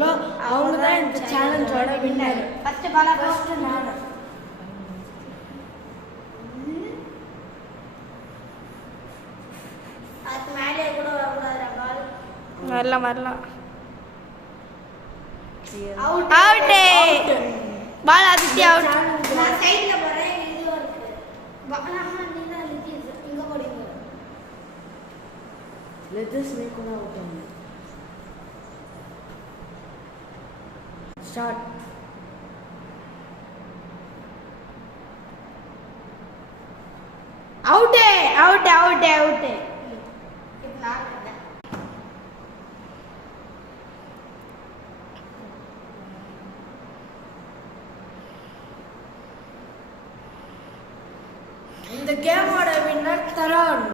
பண்றாங்களோ அவங்க தான் இந்த சேலஞ்சோட வின்னர். ஃபர்ஸ்ட் பால் ஃபர்ஸ்ட் நான். அது மேலே கூட வரல பால். வரலாம். Out out. Ball Aditi out. நான் சைடுல போறேன். இது இருக்கு. பாலாமா நீ தான் லிட்டிஸ் இங்க போறீங்க. Let us make one out on it. Start. Out. இப்ப நான் வரேன். இந்த கேமோட வின்னர் தருண்.